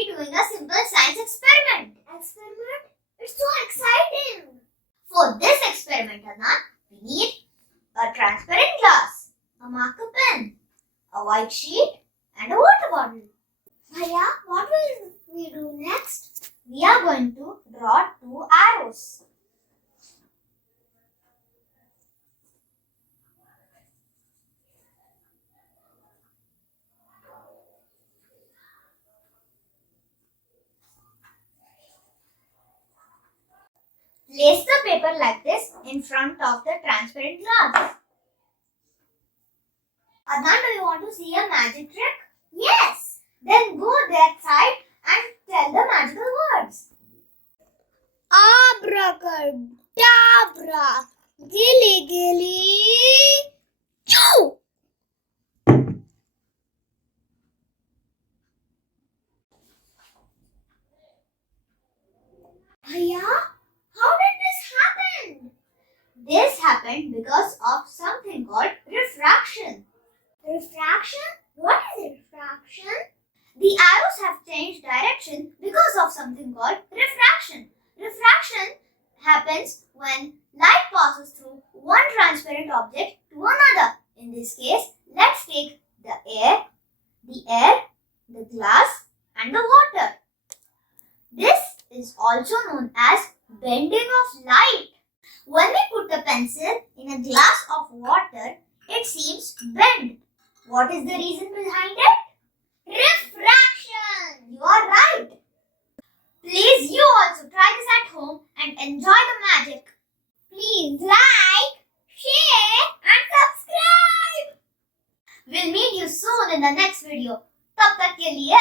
be doing a simple science experiment. Experiment? It's so exciting! For this experiment, Adnan, we need a transparent glass, a marker pen, a white sheet, and a water bottle. Bhaiya, what will we do next? We are going to draw two arrows. Place the paper like this in front of the transparent glass. Adnan, do you want to see a magic trick? Yes! Then go that side and tell the magical words. Abracadabra, gilly gilly, choo! Bhaiya, how did this happen? This happened because of something called refraction. Refraction? What is refraction? The arrows have changed direction because of something called refraction. Refraction happens when light passes through one transparent object to another. In this case, let's take the air, the glass, and the water. This is also known as bending of light. When we put the pencil in a glass of water, it seems bent. What is the reason behind it? Refraction! You are right. Please, you also try this at home and enjoy the magic. Please like, share and subscribe. We'll meet you soon in the next video. तब तक के लिए